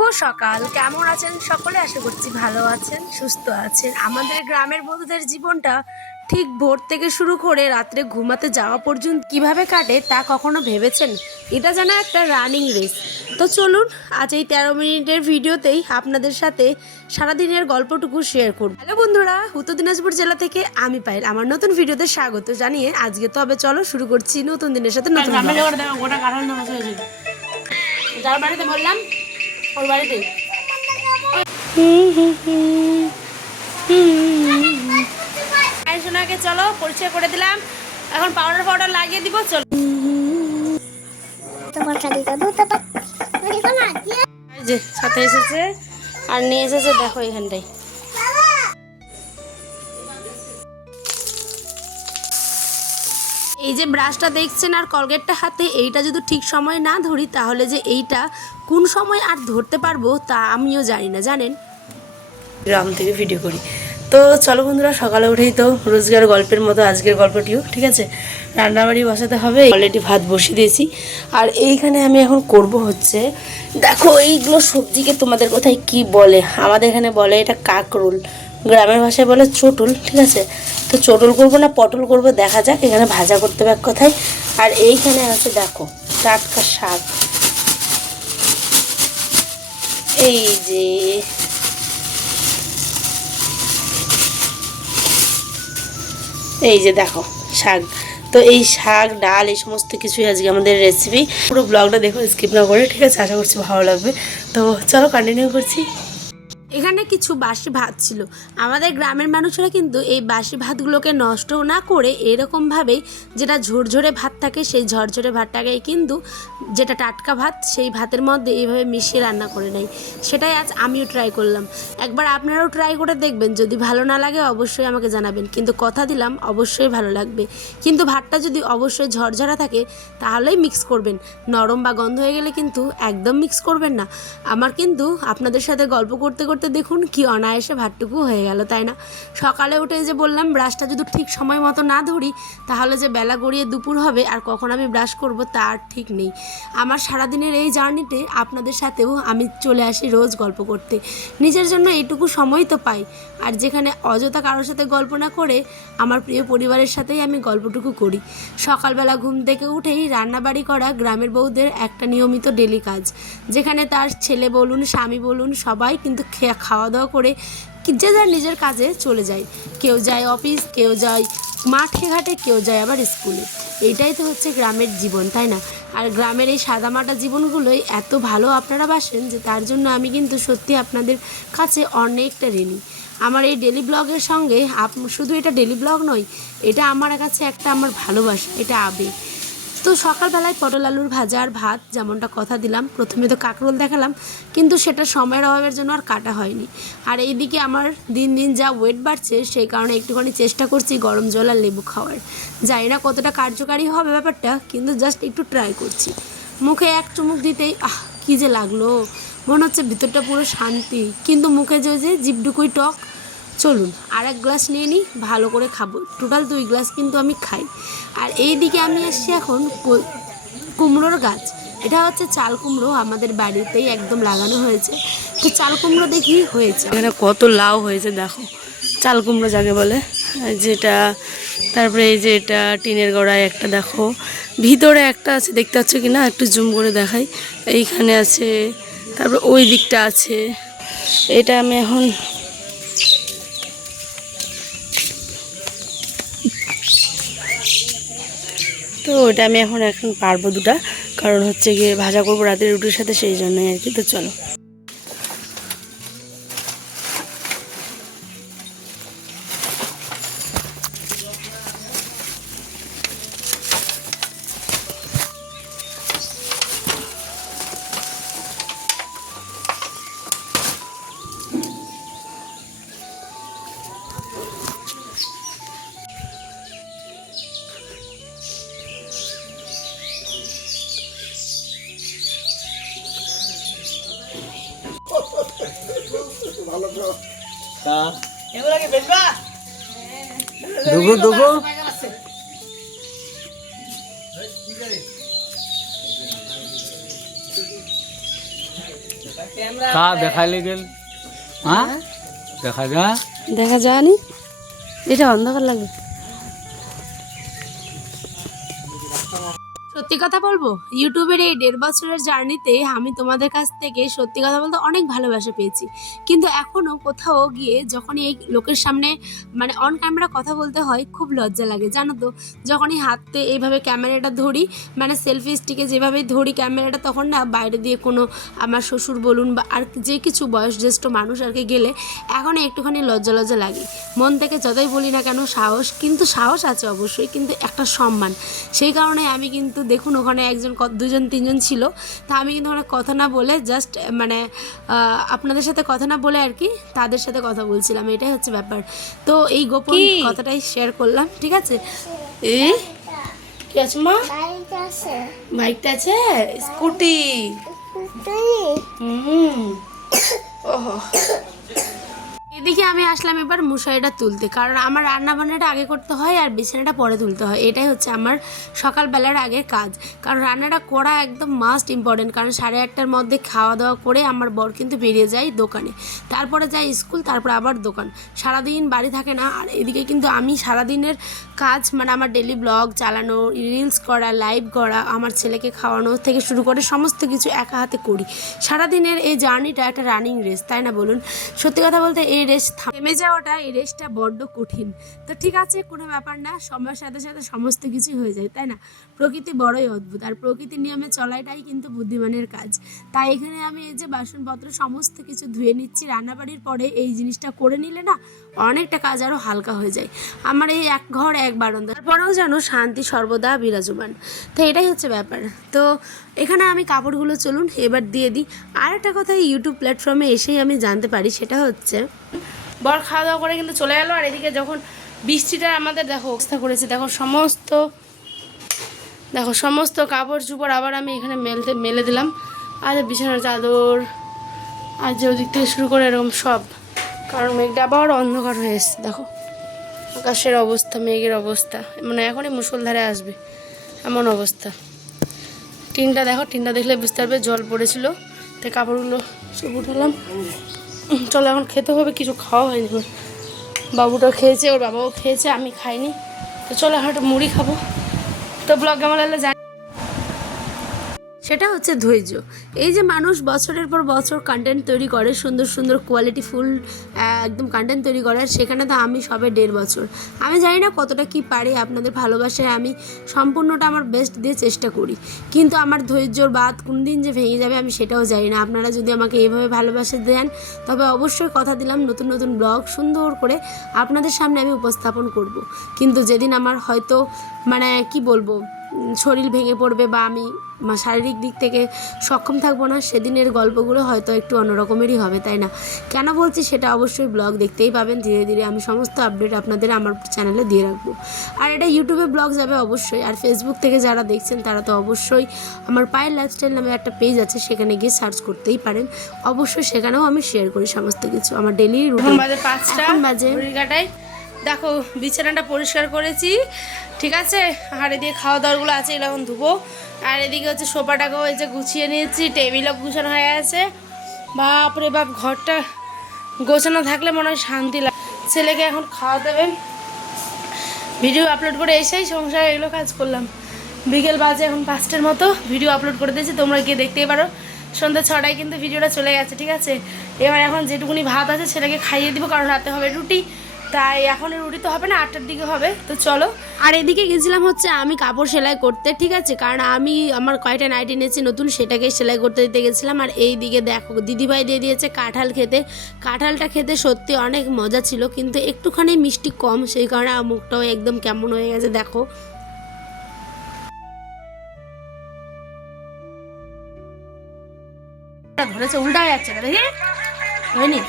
শুভ সকাল। কেমন আছেন সকলে? আশা করছি ভালো আছেন, সুস্থ আছেন। আমাদের গ্রামের বন্ধুদের জীবনটা ঠিক ভোর থেকে শুরু করে রাত্রে ঘুমাতে যাওয়া পর্যন্ত কিভাবে কাটে তা কখনো ভেবেছেন? এটা যেন একটা রানিং রেস। তো চলুন আজ এই 13 মিনিটের ভিডিওতেই আপনাদের সাথে সারাদিনের গল্পটুকু শেয়ার করব। হ্যালো বন্ধুরা, উত্তর দিনাজপুর জেলা থেকে আমি পায়েল আমার নতুন ভিডিওতে স্বাগত জানিয়ে আজকে তবে চলো শুরু করছি নতুন দিনের সাথে নতুন যার বাড়িতে বললাম ওর বাড়িতে সোনাকে চলো পরিষ্কার করে দিলাম, এখন পাউডার লাগিয়ে দিব। চলো যে সাথে এসেছে আর নিয়ে এসেছে, দেখো এখানটাই এই যে ব্রাশটা দেখছেন আর কলগেটটা হাতে, এইটা যদি ঠিক সময় না ধরি তাহলে যে এইটা কোন সময় আর ধরতে পারবো তা আমিও জানি না, জানেন। গ্রাম থেকে ভিডিও করি। তো চলো বন্ধুরা, সকালে উঠেই তো রোজগার গল্পের মতো আজকের গল্পটিও ঠিক আছে, রান্নাবাড়ি বসাতে হবে। অলরেডি ভাত বসিয়ে দিয়েছি আর এইখানে আমি এখন করব হচ্ছে, দেখো এইগুলো সবজিকে তোমাদের কোথায় কি বলে, আমাদের এখানে বলে এটা কাকরোল, গ্রামের ভাষায় বলে চটুল, ঠিক আছে। তো চটুল করবো না পটল করবো দেখা যাক, এখানে ভাজা করতে হবে এক কথায়। আর এইখানে আছে দেখো টাটকা শাক, এই যে দেখো শাক। তো এই শাক ডাল এই সমস্ত কিছুই আজকে আমাদের রেসিপি। পুরো ব্লগটা দেখো স্কিপ না করে, ঠিক আছে। আশা করছি ভালো লাগবে। তো চলো কন্টিনিউ করছি। এখানে কিছু বাসি ভাত ছিল। আমাদের গ্রামের মানুষেরা কিন্তু এই বাসি ভাতগুলোকে নষ্ট না করে এরকমভাবেই, যেটা ঝরঝরে ভাত থাকে সেই ঝরঝরে ভাতটাকে কিন্তু যেটা টাটকা ভাত সেই ভাতের মধ্যে এইভাবে মিশিয়ে রান্না করে নেয়। সেটাই আজ আমিও ট্রাই করলাম। একবার আপনারাও ট্রাই করে দেখবেন, যদি ভালো না লাগে অবশ্যই আমাকে জানাবেন, কিন্তু কথা দিলাম অবশ্যই ভালো লাগবে। কিন্তু ভাতটা যদি অবশ্যই ঝরঝরা থাকে তাহলেই মিক্স করবেন, নরম বা গন্ধ হয়ে গেলে কিন্তু একদম মিক্স করবেন না। আমার কিন্তু আপনাদের সাথে গল্প করতে করতে দেখুন কি অনায়াসে ভাতটুকু হয়ে গেল, তাই না? সকালে উঠে যে বললাম ব্রাশটা যদি ঠিক সময় মতো না ধরি তাহলে যে বেলা গড়িয়ে দুপুর হবে আর কখন আমি ব্রাশ করব তার ঠিক নেই। আমার সারাদিনের এই জার্নিতে আপনাদের সাথেও আমি চলে আসি রোজ গল্প করতে, নিজের জন্য এইটুকু সময় তো পাই। আর যেখানে অযথা কারোর সাথে গল্প না করে আমার প্রিয় পরিবারের সাথেই আমি গল্পটুকু করি। সকালবেলা ঘুম থেকে উঠেই রান্নাবাড়ি করা গ্রামের বউদের একটা নিয়মিত ডেলি কাজ, যেখানে তার ছেলে বলুন স্বামী বলুন সবাই কিন্তু খাওয়া দাওয়া করে যে যার নিজের কাজে চলে যায়। কেউ যায় অফিস, কেউ যায় মাঠে ঘাটে, কেউ যায় আবার স্কুলে। এইটাই তো হচ্ছে গ্রামের জীবন, তাই না? আর গ্রামের এই সাদামাটা জীবনগুলোই এত ভালো আপনারা বাসেন যে তার জন্য আমি কিন্তু সত্যি আপনাদের কাছে অনেকটা ঋণী। আমার এই ডেলি ব্লগের সঙ্গে শুধু এটা ডেলি ব্লগ নয়, এটা আমার কাছে একটা আমার ভালোবাসা, এটা আবেগ। তো সকালবেলায় পটল আলুর ভাজা আর ভাত, যেমনটা কথা দিলাম। প্রথমে তো কাঁকরোল দেখালাম, কিন্তু সেটা সময়ের অভাবের জন্য আর কাটা হয়নি। আর এইদিকে আমার দিন দিন যা ওয়েট বাড়ছে সেই কারণে একটুখানি চেষ্টা করছি গরম জল আর লেবু খাওয়ার। জানি না কতটা কার্যকারী হবে ব্যাপারটা, কিন্তু জাস্ট একটু ট্রাই করছি। মুখে এক চুমুক দিতেই কী যে লাগলো, মনে হচ্ছে ভিতরটা পুরো শান্তি, কিন্তু মুখে যে জিভটুকুই টক। চলুন আর এক গ্লাস নিয়ে নিই, ভালো করে খাবো। টোটাল 2 গ্লাস কিন্তু আমি খাই। আর এই দিকে আমি এসছি এখন কুমড়োর গাছ। এটা হচ্ছে চাল কুমড়ো, আমাদের বাড়িতেই একদম লাগানো হয়েছে। তো চাল কুমড়ো দেখি হয়েছে, এখানে কত লাউ হয়েছে দেখো, চাল কুমড়ো যাকে বলে যেটা। তারপরে এই যে এটা টিনের গোড়ায় একটা দেখো, ভিতরে একটা আছে, দেখতে পাচ্ছ কি না, একটু জুম করে দেখাই। এইখানে আছে, তারপর ওই দিকটা আছে। এটা আমি এখন তো ওটা আমি এখন পারবো দুটা, কারণ হচ্ছে গিয়ে ভাজা করবো রাতের রুটির সাথে, সেই জন্যই আর কি। তো চলো का देखाइले गेल हाँ দেখা যা দেখা যায়নি, এটা অন্ধকার লাগবে। সত্যি কথা বলবো, ইউটিউবের এই 1.5 বছরের জার্নিতে আমি তোমাদের কাছ থেকে সত্যি কথা বলতে অনেক ভালোবাসা পেয়েছি, কিন্তু এখনও কোথাও গিয়ে যখনই এই লোকের সামনে মানে অন ক্যামেরা কথা বলতে হয় খুব লজ্জা লাগে জানো তো। যখনই হাতে এইভাবে ক্যামেরাটা ধরি, মানে সেলফি স্টিকে যেভাবে ধরি ক্যামেরাটা, তখন না বাইরে দিয়ে কোনো আমার শ্বশুর বলুন বা আর যে কিছু বয়োজ্যেষ্ঠ মানুষ আর কি গেলে এখন একটুখানি লজ্জা লজ্জা লাগে। মন থেকে যতই বলি না কেন সাহস, কিন্তু সাহস আছে অবশ্যই, কিন্তু একটা সম্মান। সেই কারণে আমি কিন্তু দেখুন ওখানে একজন দুজন তিনজন ছিল, তা আমি কিন্তু ওখানে কথা না বলে জাস্ট মানে আপনাদের সাথে কথা না বলে আর কি তাদের সাথে কথা বলছিলাম, এটাই হচ্ছে ব্যাপার। তো এই গোপন কথাটাই শেয়ার করলাম, ঠিক আছে। এই কি আছে মা? বাইকটা আছে, স্কুটি। ওহো, এদিকে আমি আসলাম এবার মশারিটা তুলতে, কারণ আমার রান্না বান্নাটা আগে করতে হয় আর বিছানাটা পরে তুলতে হয়, এটাই হচ্ছে আমার সকালবেলার আগের কাজ। কারণ রান্নাটা করা একদম মাস্ট ইম্পর্টেন্ট, কারণ 8:30টার মধ্যে খাওয়া দাওয়া করে আমার বর কিন্তু বেরিয়ে যায় দোকানে, তারপরে যায় স্কুল, তারপরে আবার দোকান, সারাদিন বাড়ি থাকে না। আর এদিকে কিন্তু আমি সারাদিনের কাজ মানে আমার ডেলি ব্লগ চালানো, রিলস করা, লাইভ করা, আমার ছেলেকে খাওয়ানো থেকে শুরু করে সমস্ত কিছু একা হাতে করি। সারাদিনের এই জার্নিটা একটা রানিং রেস, তাই না বলুন? সত্যি কথা বলতে এই রেস থেমে যাওয়াটা, এই রেসটা বড্ড কঠিন। তো ঠিক আছে, কোনো ব্যাপার না, সময়ের সাথে সাথে সমস্ত কিছুই হয়ে যায়, তাই না? প্রকৃতি বড়ই অদ্ভুত, আর প্রকৃতির নিয়মে চলাটাই কিন্তু বুদ্ধিমানের কাজ। তাই এখানে আমি এই যে বাসনপত্র সমস্ত কিছু ধুয়ে নিচ্ছি, রান্নাবাড়ির পরে এই জিনিসটা করে নিলে না অনেকটা কাজ আরও হালকা হয়ে যায়। আমার এই এক ঘর এক বারান্দা, তারপরেও যেন শান্তি সর্বদা বিরাজমান। তো এটাই হচ্ছে ব্যাপার। তো এখানে আমি কাপড়গুলো চলুন এবার দিয়ে দিই। আর একটা কথা ইউটিউব প্ল্যাটফর্মে এসেই আমি জানতে পারি, সেটা হচ্ছে বর খাওয়া দাওয়া করে কিন্তু চলে গেলো, আর এদিকে যখন বৃষ্টিটা আমাদের দেখো অবস্থা করেছে, দেখো সমস্ত কাপড় চোপড় আবার আমি এখানে মেলে দিলাম। আর বিছানার চাদর আর যে ওদিক থেকে শুরু করে এরকম সব, কারণ মেঘটা আবার অন্ধকার হয়ে এসছে, দেখো আকাশের অবস্থা, মেঘের অবস্থা, মানে এখনই মুষলধারে আসবে এমন অবস্থা। টিনটা দেখো, টিনটা দেখলে বুঝতে পারবে জল পড়েছিল। তাই কাপড়গুলো সব উঠালাম। চলো এখন খেতে হবে, কিছু খাওয়া হয়নি, বাবুটা খেয়েছে, ওর বাবাও খেয়েছে, আমি খাইনি। তো চলো এখন একটু মুড়ি খাবো। তো ব্লগ কেমন লাগলে জানি। সেটা হচ্ছে ধৈর্য। এই যে মানুষ বছরের পর বছর কন্টেন্ট তৈরি করে, সুন্দর সুন্দর কোয়ালিটিফুল একদম কন্টেন্ট তৈরি করে, আর সেখানে তো আমি সবে 1.5 বছর। আমি জানি না কতটা কি পারি, আপনাদের ভালোবাসায় আমি সম্পূর্ণটা আমার বেস্ট দিয়ে চেষ্টা করি, কিন্তু আমার ধৈর্যর বাঁধ কোন দিন যে ভেঙে যাবে আমি সেটাও জানি না। আপনারা যদি আমাকে এইভাবে ভালোবাসা দেন তবে অবশ্যই কথা দিলাম নতুন নতুন ব্লগ সুন্দর করে আপনাদের সামনে আমি উপস্থাপন করব। কিন্তু যেদিন আমার হয়তো মানে কি বলবো শরীর ভেঙে পড়বে বা আমি শারীরিক দিক থেকে সক্ষম থাকবো না, সেদিনের গল্পগুলো হয়তো একটু অন্যরকমেরই হবে, তাই না? কেন বলছি সেটা অবশ্যই ব্লগ দেখতেই পাবেন, ধীরে ধীরে আমি সমস্ত আপডেট আপনাদের আমার চ্যানেলে দিয়ে রাখবো। আর এটা ইউটিউবে ব্লগ যাবে অবশ্যই, আর ফেসবুক থেকে যারা দেখছেন তারা তো অবশ্যই আমার পায়ের লাইফস্টাইল নামে একটা পেজ আছে, সেখানে গিয়ে সার্চ করতেই পারেন। অবশ্যই সেখানেও আমি শেয়ার করি সমস্ত কিছু, আমার ডেলি রুটিন। বাজে 5টা, ঘড়িকাটায় দেখো বিছানাটা পরিষ্কার করেছি, ঠিক আছে। হাড়ে দিয়ে খাওয়া দাওয়াগুলো আছে, এগুলো এখন ধুবো। আর এদিকে হচ্ছে সোফাটাকেও এই যে গুছিয়ে নিয়েছি, টেবিলও গুছানো হয়ে আছে। বাপরে বাপ, ঘরটা গোছানো থাকলে মনে হয় শান্তি লাগে। ছেলেকে এখন খাওয়া দেবে, ভিডিও আপলোড করে এসেই সংসারে এগুলো কাজ করলাম। বিকেল বাজে এখন 5টার মতো, ভিডিও আপলোড করে দিয়েছি, তোমরা গিয়ে দেখতেই পারো। সন্ধ্যা 6টায় কিন্তু ভিডিওটা চলে গেছে, ঠিক আছে। এবার এখন যেটুকুনি ভাত আছে ছেলেকে খাইয়ে দিব, কারণ রাতে হবে রুটি, তাই এখন রুটি তো হবে না, 8টার দিকে হবে। তো চলো। আর এদিকে গেছিলাম হচ্ছে আমি কাপড় সেলাই করতে, ঠিক আছে, কারণ আমি আমার কয়টা নাইটি নিয়েছি নতুন, সেটাকে সেলাই করতে দিতে গেছিলাম। আর এই দিকে দেখো দিদিভাই দিয়ে দিয়েছে কাঁঠাল খেতে। কাঁঠালটা খেতে সত্যি অনেক মজা ছিল, কিন্তু একটুখানি মিষ্টি কম, সেই কারণে মুখটাও একদম কেমন হয়ে গেছে দেখো। ধরেছে উল্টা হয়ে যাচ্ছে না, দেখি হয়নি,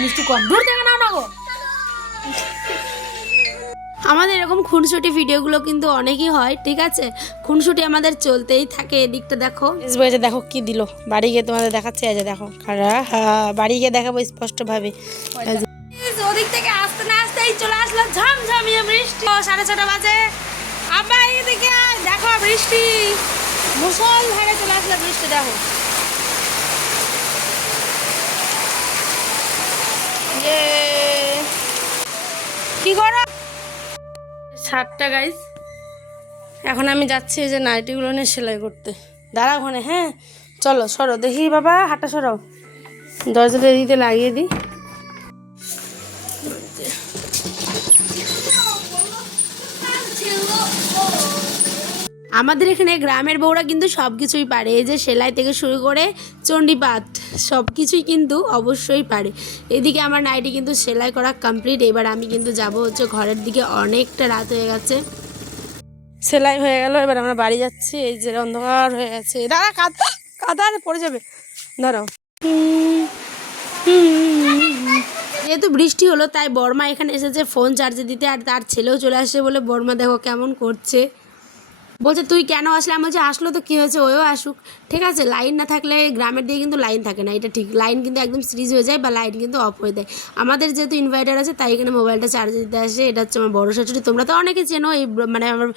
মিষ্টি কম, দূর থেকে নাও না গো। আমাদের এরকম খুনসুটি ভিডিওগুলো কিন্তু অনেকই হয়, ঠিক আছে, খুনসুটি আমাদের চলতেই থাকে। এদিকটা দেখো, দেখো কি দিল, বাড়ি গিয়ে তোমাদের দেখাচ্ছে, এই যে দেখো বাড়ি গিয়ে দেখাবো স্পষ্টভাবে। ওদিক থেকে আসতে না আসতেই চলে আসলো ঝমঝমিয়ে বৃষ্টি, 6:30 বাজে। আবার এদিকে দেখো বৃষ্টি, মুষলধারে চলে আসলে বৃষ্টি দেখো। কি করো? 7টা গাইস। এখন আমি যাচ্ছি এই যে নাইটিগুলো নিয়ে সেলাই করতে। দাঁড়া ওখানে, হ্যাঁ চলো সরো দেখি বাবা, হাঁটা সরাও, দরজাটা দিতে লাগিয়ে দিই। আমাদের এখানে গ্রামের বউরা কিন্তু সব কিছুই পারে, এই যে সেলাই থেকে শুরু করে চণ্ডীপাঠ সব কিছুই কিন্তু অবশ্যই পারে। এদিকে আমার নাইটি কিন্তু সেলাই করা কমপ্লিট। এবার আমি কিন্তু যাব হচ্ছে ঘরের দিকে, অনেকটা রাত হয়ে গেছে। সেলাই হয়ে গেল, এবার আমরা বাড়ি যাচ্ছি। এই যে অন্ধকার হয়ে গেছে, দাঁড়া কাদা পড়ে যাবে, দাঁড়াও। যেহেতু বৃষ্টি হলো তাই বর্মা এখানে এসেছে ফোন চার্জে দিতে, আর তার ছেলেও চলে আসছে বলে বর্মা দেখো কেমন করছে। বলছে তুই কেন আসলে? আমি বলছি আসলো তো কী হয়েছে, ওও আসুক। ঠিক আছে, লাইন না থাকলে গ্রামের দিকে কিন্তু লাইন থাকে না, এটা ঠিক। লাইন কিন্তু একদম সিরিজ হয়ে যায় বা লাইন কিন্তু অফ হয়ে দেয়। আমাদের যেহেতু ইনভার্টার আছে তাই এখানে মোবাইলটা চার্জে দিতে আসে। এটা হচ্ছে আমার বড় শাশুড়ি, তোমরা তো অনেকে চেনো, এই মানে আমার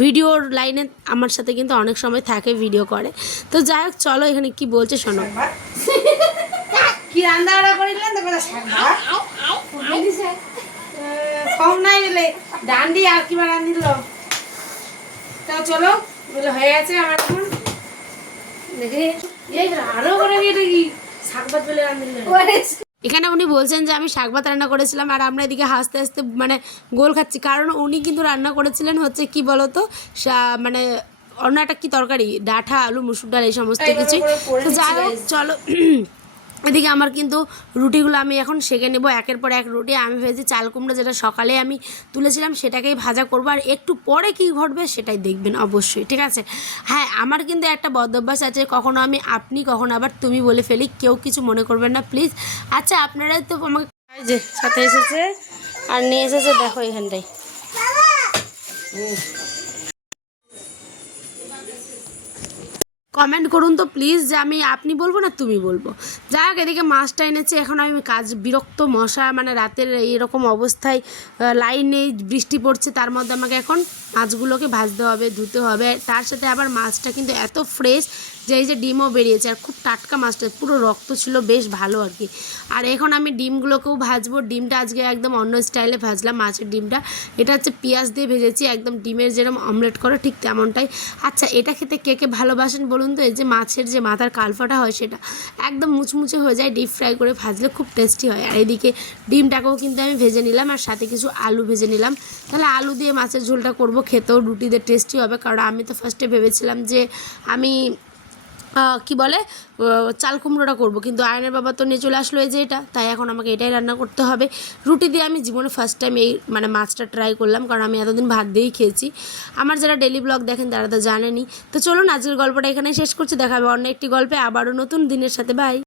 ভিডিওর লাইনে আমার সাথে কিন্তু অনেক সময় থাকে, ভিডিও করে। তো যাই হোক চলো এখানে কি বলছে শোনো। কি রান্না বাড়া করিলেন তো কম নাই বলে ডান্ডি আর কি রান্ধিল। তো চলো বলে হয়ে গেছে আমার এখন। দেখে আরো করে এটা কি শাকভাত বলে রান্ধিল। এখানে উনি বলছেন যে আমি শাকভাত রান্না করেছিলাম, আর আমরা এদিকে হাসতে হাসতে মানে গোল খাচ্ছি, কারণ উনি কিন্তু রান্না করেছিলেন হচ্ছে কি বলতো, মানে অন্য একটা কি তরকারি, ডাঁটা আলু মুসুর ডাল এই সমস্ত কিছু। তো যাই হোক চলো এদিকে আমার কিন্তু রুটিগুলো আমি এখন সেঁকে নেবো একের পর এক রুটি। আমি ভেবেছি চাল কুমড়ো যেটা সকালে আমি তুলেছিলাম সেটাকেই ভাজা করবো, আর একটু পরে কি ঘটবে সেটাই দেখবেন অবশ্যই, ঠিক আছে। হ্যাঁ, আমার কিন্তু একটা বদ অভ্যাস আছে, কখনো আমি আপনি কখনো আবার তুমি বলে ফেলি, কেউ কিছু মনে করবেন না প্লিজ। আচ্ছা আপনারাই তো আমাকে যে সাথে এসেছে আর নিয়ে এসেছে, দেখো এখানটাই। কমেন্ট করুন তো প্লিজ যে আমি আপনি বলবো না তুমি বলবো। যাই হোক এদিকে মাছটা এনেছে, এখন আমি কাজ বিরক্ত, মশা মানে রাতের এইরকম অবস্থায়, লাইন নেই, বৃষ্টি পড়ছে, তার মধ্যে আমাকে এখন মাছগুলোকে ভাজতে হবে, ধুতে হবে। তার সাথে আবার মাছটা কিন্তু এত ফ্রেশ যে এই যে ডিমও বেরিয়েছে, আর খুব টাটকা মাছটা, পুরো রক্ত ছিল, বেশ ভালো আর কি। আর এখন আমি ডিমগুলোকেও ভাজবো। ডিমটা আজকে একদম অন্য স্টাইলে ভাজলাম মাছের ডিমটা। এটা হচ্ছে পেঁয়াজ দিয়ে ভেজেছি, একদম ডিমের যেরকম অমলেট করে ঠিক তেমনটাই। আচ্ছা এটা খেতে কে কে ভালোবাসেন বলুন তো? এই যে মাছের যে মাথার কালফাটা হয় সেটা একদম মুচমুচে হয়ে যায়, ডিপ ফ্রাই করে ভাজলে খুব টেস্টি হয়। আর এদিকে ডিমটাকেও কিন্তু আমি ভেজে নিলাম, আর সাথে কিছু আলু ভেজে নিলাম। তাহলে আলু দিয়ে মাছের ঝোলটা করব, খেতেও রুটিতে টেস্টি হবে। কারণ আমি তো ফার্স্টে ভেবেছিলাম যে আমি কি বলে চাল কুমড়োটা করবো, কিন্তু আয়নের বাবা তো নিয়ে চলে আসলো এই যে এটা, তাই এখন আমাকে এটাই রান্না করতে হবে। রুটি দিয়ে আমি জীবনে ফার্স্ট টাইম এই মানে মাছটা ট্রাই করলাম, কারণ আমি এতদিন ভাত দিয়েই খেয়েছি। আমার যারা ডেলি ব্লগ দেখেন তারা তো জানেনই। তো চলুন আজকের গল্পটা এখানেই শেষ করছি, দেখা হবে অন্য একটি গল্পে আবারও নতুন দিনের সাথে। বাই।